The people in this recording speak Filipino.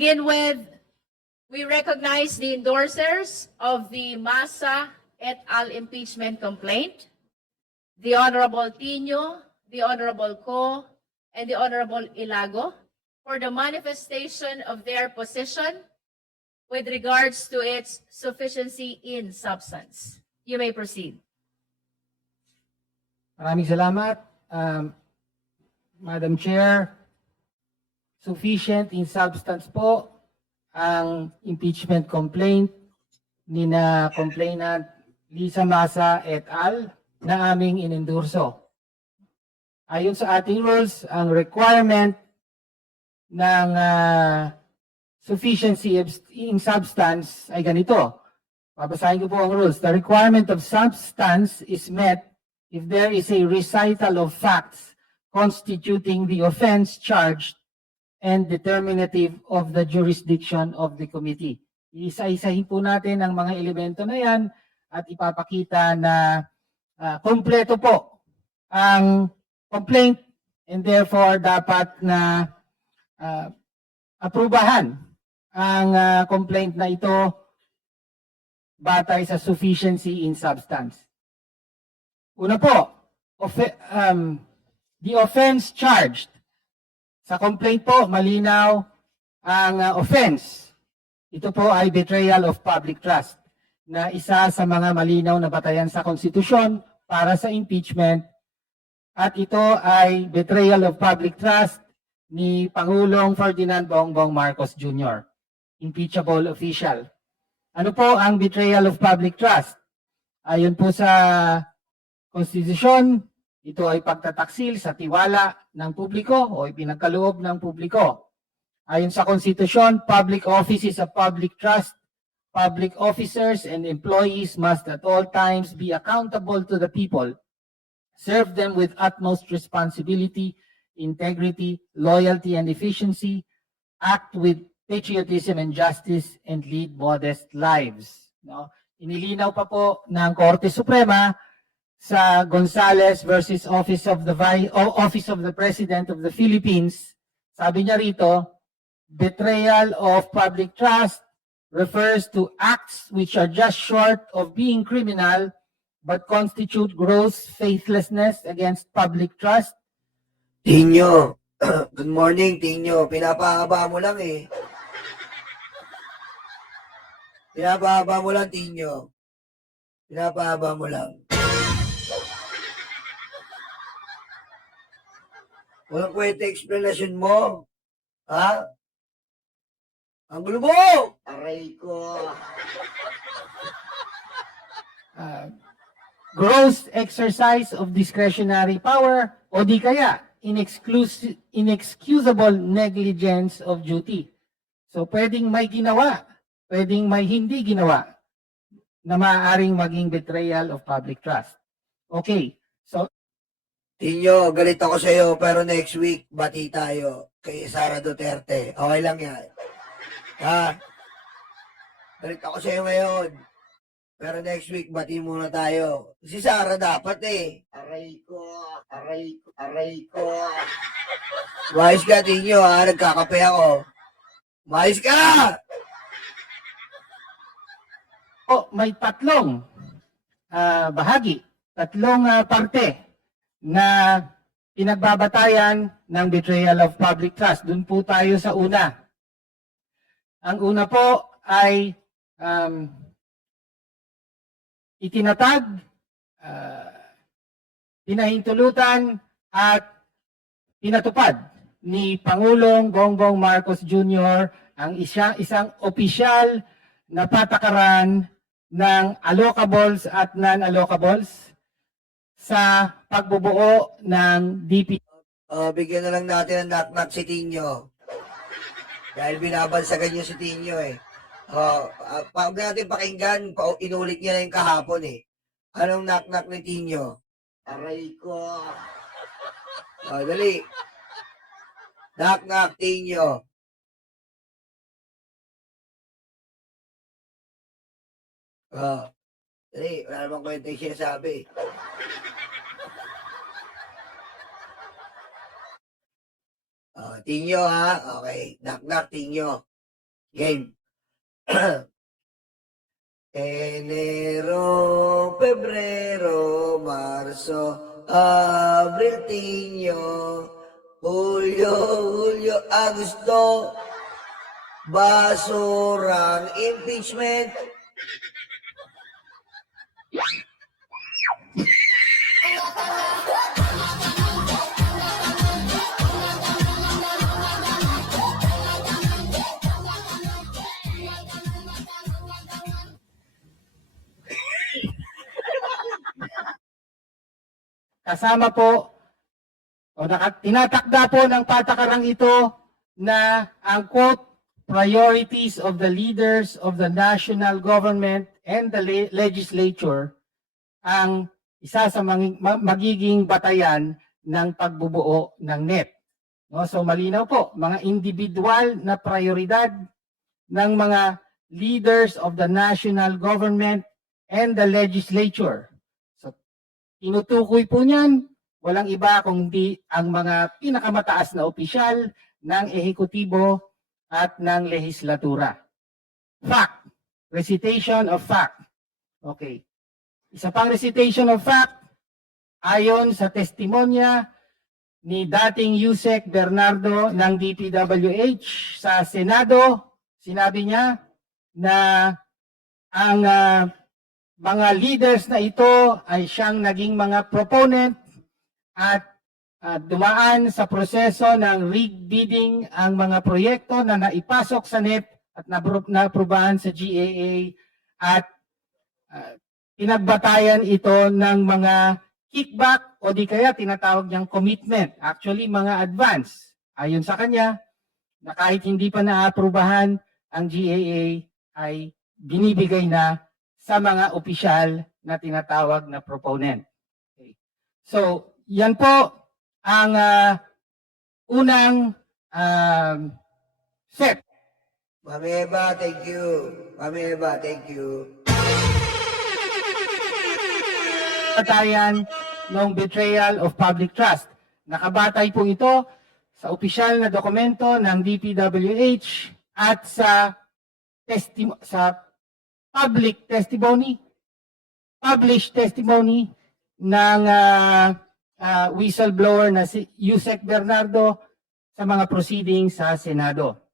begin with, we recognize the endorsers of the Massa et al. Impeachment complaint, the Honorable Tino, the Honorable Co, and the Honorable Ilago, for the manifestation of their position with regards to its sufficiency in substance. You may proceed. Maraming salamat, Madam Chair. Sufficient in substance po ang impeachment complaint ni na complainant Lisa Massa et al. Na aming inendorso. Ayon sa ating rules, ang requirement ng sufficiency in substance ay ganito. Babasahin ko po ang rules. The requirement of substance is met if there is a recital of facts constituting the offense charged and determinative of the jurisdiction of the committee. Isa-isahin po natin ang mga elemento na yan at ipapakita na kompleto po ang complaint and therefore dapat na aprubahan ang complaint na ito batay sa sufficiency in substance. Una po, the offense charged. Sa complaint po, malinaw ang offense. Ito po ay betrayal of public trust na isa sa mga malinaw na batayan sa konstitusyon para sa impeachment at ito ay betrayal of public trust ni Pangulong Ferdinand Bongbong Marcos Jr., impeachable official. Ano po ang betrayal of public trust? Ayon po sa konstitusyon, ito ay pagtataksil sa tiwala ng publiko o ipinagkaloob ng publiko. Ayon sa konstitusyon, public office is a public trust. Public officers and employees must at all times be accountable to the people, serve them with utmost responsibility, integrity, loyalty, and efficiency, act with patriotism and justice, and lead modest lives. No? Inilinaw pa po ng Korte Suprema sa Gonzales versus Office of the President of the Philippines. Sabi niya rito, betrayal of public trust refers to acts which are just short of being criminal but constitute gross faithlessness against public trust. Tinyo, good morning, Tinyo. Pinapahaba mo lang eh. Pinapahaba mo lang, Tinyo. Pinapahaba mo lang. Walang kwenta explanation mo. Ha? Ang gulo mo! Aray ko. Gross exercise of discretionary power o di kaya inexcusable negligence of duty. So pwedeng may ginawa, pwedeng may hindi ginawa na maaaring maging betrayal of public trust. Okay, so Tinyo, galit ako sa iyo pero next week, bati tayo kay Sara Duterte. Okay lang yan. Ha? Galit ako sa iyo ngayon. Pero next week, bati muna tayo. Si Sara dapat eh. Aray ko, aray ko, aray ko. Mayos ka, Tinyo ha. Nagkakape ako. Mayos ka! may tatlong bahagi, tatlong parte na pinagbabatayan ng betrayal of public trust. Doon po tayo sa una. Ang una po ay itinatag, pinahintulutan at pinatupad ni Pangulong Bongbong Marcos Jr. ang isang opisyal na patakaran ng allocables at non-allocables sa pagbubuo ng DP. Bigyan na lang natin ng knock-knock si Tinyo. Dahil binabansagan niyo si Tinyo eh. Pag natin pakinggan, inulit niya na yung kahapon eh. Anong knock-knock ni Tinyo? Aray ko. Dali. Knock-knock, Tinyo. Dali, wala namang kwenta yung sinasabi. Tinyo ha. Okay. Knock-knock, Tinyo. Game. Enero, Pebrero, Marzo, Abril, Tinyo, Hulyo, Agosto, basurang impeachment. Kasama po o tinatakda po ng patakarang ito na ang quote, priorities of the leaders of the national government and the legislature ang isa sa magiging batayan ng pagbubuo ng NEP. No, so malinaw po, mga individual na prioridad ng mga leaders of the national government and the legislature. So tinutukoy po niyan, walang iba kundi ang mga pinakamataas na opisyal ng ehekutibo at ng lehislatura. Fact. Recitation of fact. Okay. Isa pang recitation of fact, ayon sa testimonya ni dating Yusek Bernardo ng DPWH sa Senado, sinabi niya na ang mga leaders na ito ay siyang naging mga proponent at dumaan sa proseso ng rig bidding ang mga proyekto na naipasok sa NEP at naaprubahan sa GAA at pinagbatayan ito ng mga kickback o di kaya tinatawag niyang commitment. Actually, mga advance. Ayon sa kanya, na kahit hindi pa naaprubahan ang GAA ay binibigay na sa mga opisyal na tinatawag na proponent. Okay. So, yan po ang unang set. Mami Eva, thank you. Mami Eva, thank you. Batayan ng betrayal of public trust. Nakabatay po ito sa opisyal na dokumento ng DPWH at sa public testimony, published testimony ng whistleblower na si Yusek Bernardo sa mga proceedings sa Senado.